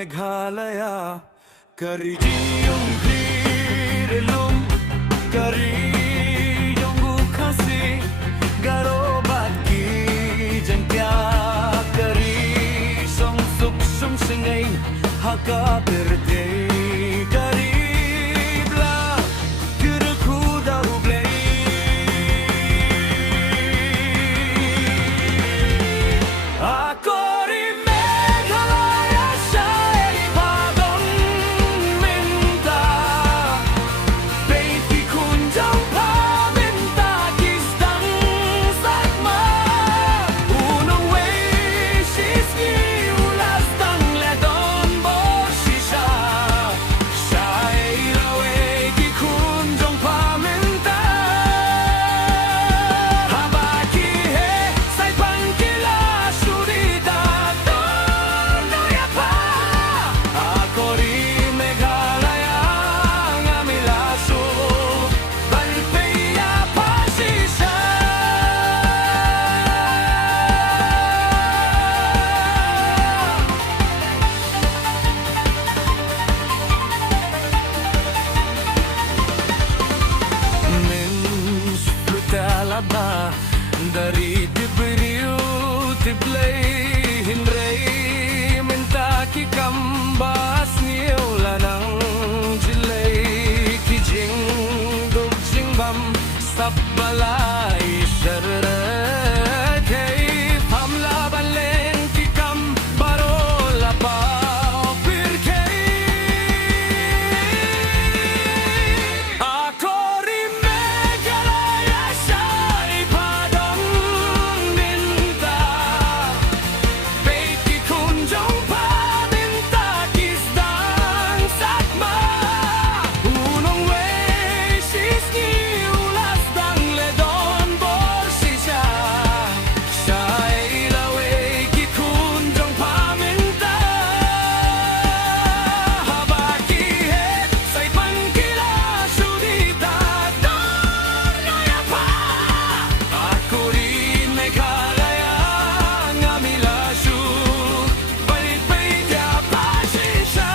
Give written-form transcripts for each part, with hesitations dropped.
Meghalaya Kariyong hirilum Kariyong bukasi Garobat ki jengkya Kari song suk sum singay Haka berde Kari bla Kiraku daruble Akori Meghalaya Shay Padon Minta Baiti kunjang paminta Kistang sakma Unong way Shiski ulas tang ledon Boshisha Shay laway Ki kunjang paminta Habaki he Say pangkila Surita Tonoya pa Akori Meghalaya Ngamilaso Balpeya Pasisha Mens flutalaba Dari tibiriu tiblay Hinray Mentaki kambas Niyaw lanang jilay Kijing dugjing bam Stop balay Shararat Hey Pamla balen Kikam Barola pa Opirkay Akori Meghalaya Shay Padang Minta Baiti kunjong paminta Kisdang sakma Unong way Shiski ulas dang ledon Borsisha Shay laway Ki kunjong paminta Habaki he Say pangkila Surita Tonoya pa Akori Meghalaya Ngamilasu Balipaya Pasisha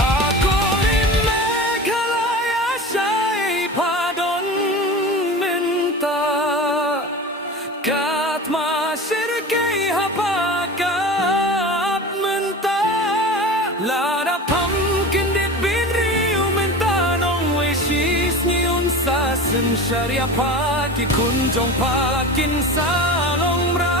Akori Meghalaya Shay Padon Minta Katma Sirkay Hapakap Minta Lada Pumpkin Dit Binriu Minta Nong Wishis Niyon sa Simsharya Paki Kunjong Pakin Salong Mra